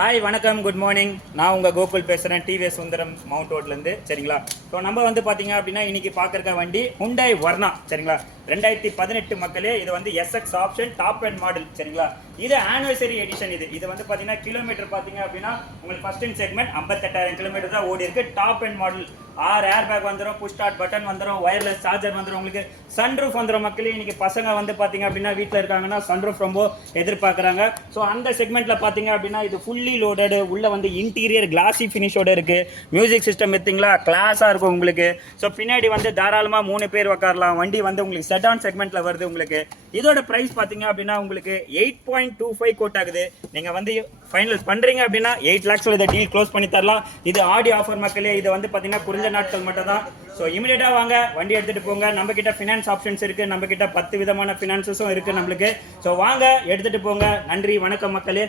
Hi வணக்கம் good morning. நான் உங்கள் கோகுல் பேசுகிறேன், டிவிஎஸ் சுந்தரம் மவுண்ட் ரோட்லேருந்து. சரிங்களா? ஸோ நம்ம வந்து பார்த்தீங்க அப்படின்னா இன்றைக்கி பார்க்குறக்க வண்டி ஹுண்டாய் வர்னா. சரிங்களா? 2018 மக்களே. இது வந்து SX option top and model. சரிங்களா? இது ஆனிவர்சரி எடிஷன். இது வந்து பார்த்தீங்கன்னா கிலோமீட்டர் பார்த்தீங்க அப்படின்னா உங்களுக்கு ஃபர்ஸ்ட் இன் செக்மெண்ட் 58,000 கிலோமீட்டர் தான் ஓடி இருக்கு. Top and model 6 air bag வந்துடும், புஷ் ஸ்டார்ட் பட்டன் வந்துடும், ஒயர்லெஸ் சார்ஜர் வந்துடும், உங்களுக்கு சன்ரூஃப் வந்துடும். மக்களே இன்னைக்கு பசங்க வந்து பார்த்தீங்க அப்படின்னா வீட்டில் இருக்காங்கன்னா சன்ரூஃப் ரொம்ப எதிர்பார்க்குறாங்க. ஸோ அந்த செக்மெண்ட்டில் பார்த்தீங்க அப்படின்னா இது ஃபுல்லி லோடடு. உள்ள வந்து இன்டீரியர் கிளாசி ஃபினிஷோட இருக்கு. மியூசிக் சிஸ்டம் எடுத்தீங்களா கிளாஸாக இருக்கும் உங்களுக்கு. ஸோ பின்னாடி வந்து தாராளமாக 3 பேர் உட்காரலாம். வண்டி வந்து உங்களுக்கு செடான் செக்மெண்ட்டில் வருது. உங்களுக்கு இதோட ப்ரைஸ் பார்த்தீங்க அப்படின்னா உங்களுக்கு 8.25 கோட் ஆகுது. நீங்கள் வந்து ஃபைனல் பண்ணுறீங்க அப்படின்னா 8 lakhs இதை டீல் க்ளோஸ் பண்ணி தரலாம். இது ஆடி ஆஃபர் மக்களே. இது வந்து பார்த்தீங்கன்னா குறைஞ்ச நாட்கள் மட்டும் தான். ஸோ இமீடியட்டாக வாங்க, வண்டி எடுத்துகிட்டு போங்க. நம்மக்கிட்ட ஃபினான்ஸ் ஆப்ஷன்ஸ் இருக்குது. நம்மக்கிட்ட 10 விதமான ஃபினான்சஸும் இருக்குது நம்மளுக்கு. ஸோ வாங்க எடுத்துகிட்டு போங்க. நன்றி, வணக்கம் மக்களே.